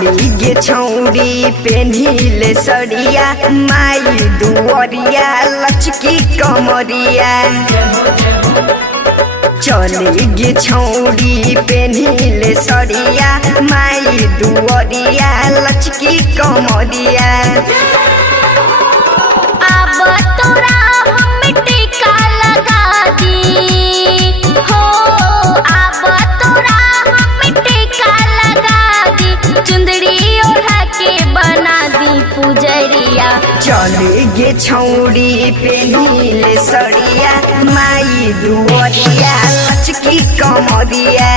चली गे छौरी पेन्हिले सड़िया माई दुअरिया लचकी कमरिया। चली गे छौरी पेन्हिले सड़िया माई दुअरिया लचकी कमरिया। चली गे छौरी पेन्हिले सड़िया माई दुअरिया लचकी कमरिया।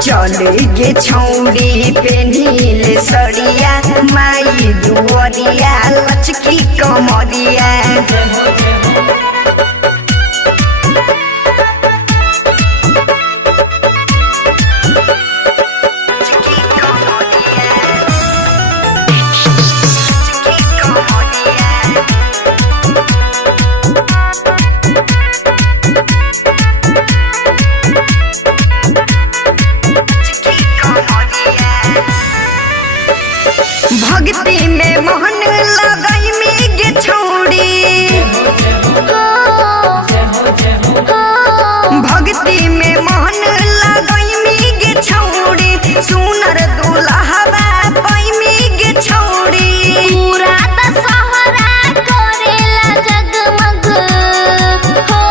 चली गे छौरी पेन्हिले सड़िया माई दुअरिया लचकी कमरिया। भक्ति में मोहन लगाई में गे छौरी, भक्ति में मोहन लगाई में गे छौरी। सुनर दुल्हवा पाई में गे छौरी। पूरा दशहरा करेला जगमग हो,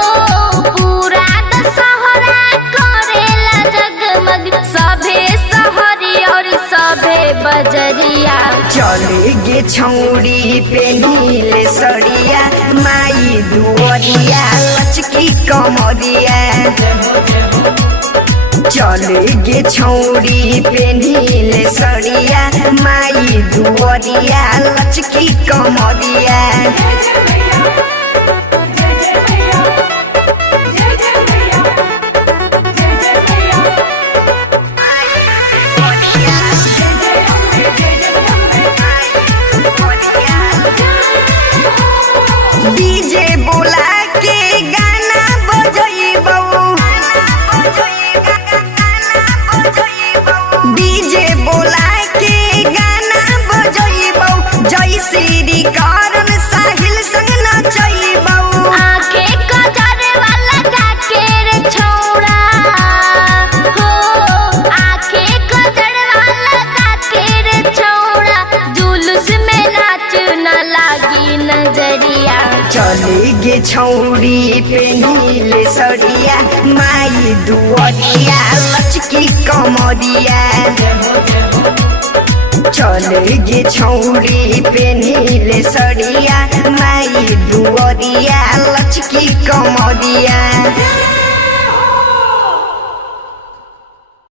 पूरा दशहरा करेला जगमग। सभे सहरी और सभे बजरिया। चली गे छौरी पेन्हिले सड़िया माई दुअरिया लचकी कमरिया। चली गे छौरी पेन्हिले सड़िया माई दुअरिया लचकी कमरिया। डीजे बोला के गाना बजैबौ, डीजे बोला के गाना बजैबौ। जय श्री कारण साहिल संग नचैबौ। आँखे कजर वाला गाके रे छौड़ा हो, आँखे कजर वाला गाके रे छौड़ा। जुलूस में नाच न लागी नजरिया। चली गे छौरी पेन्हिले सड़िया माई दुअरिया लचकी कमरिया। चली गे छौरी पेन्हिले सड़िया माई दुअरिया लचकी कमरिया।